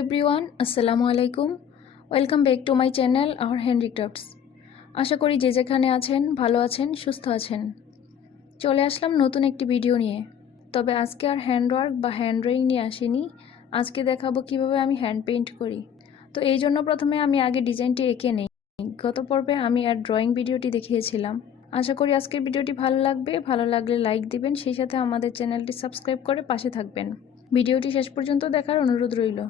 Everyone, আসসালামু আলাইকুম। Welcome back to my channel our handicrafts. আশা করি যে যেখানে আছেন ভালো আছেন, সুস্থ আছেন। চলে আসলাম নতুন একটি ভিডিও নিয়ে। তবে আজকে আর হ্যান্ডওয়ার্ক বা হ্যান্ড ড্রয়িং নিয়ে আসিনি। আজকে দেখাবো কিভাবে আমি হ্যান্ড পেইন্ট করি। তো এই জন্য প্রথমে আমি আগে ডিজাইনটি এঁকে নেই। গত পর্বে আমি আর ড্রয়িং ভিডিওটি দেখিয়েছিলাম। আশা করি আজকের ভিডিওটি ভালো লাগবে। ভালো লাগলে লাইক দিবেন, সেই সাথে আমাদের চ্যানেলটি সাবস্ক্রাইব করে পাশে থাকবেন। ভিডিওটি শেষ পর্যন্ত দেখার অনুরোধ রইল।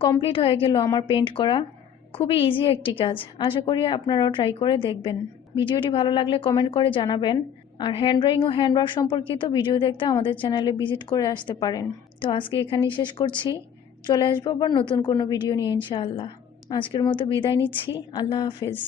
কমপ্লিট হয়ে গেল আমার পেইন্ট করা। খুবই ইজি একটি কাজ। আশা করি আপনারাও ট্রাই করে দেখবেন। ভিডিওটি ভালো লাগলে কমেন্ট করে জানাবেন। আর হ্যান্ড ড্রয়িং ও হ্যান্ড ওয়ার্ক সম্পর্কিত ভিডিও দেখতে আমাদের চ্যানেলে ভিজিট করে আসতে পারেন। তো আজকে এখানেই শেষ করছি। চলে আসবো আবার নতুন কোনো ভিডিও নিয়ে ইনশাআল্লাহ। আজকের মতো বিদায় নিচ্ছি। আল্লাহ হাফেজ।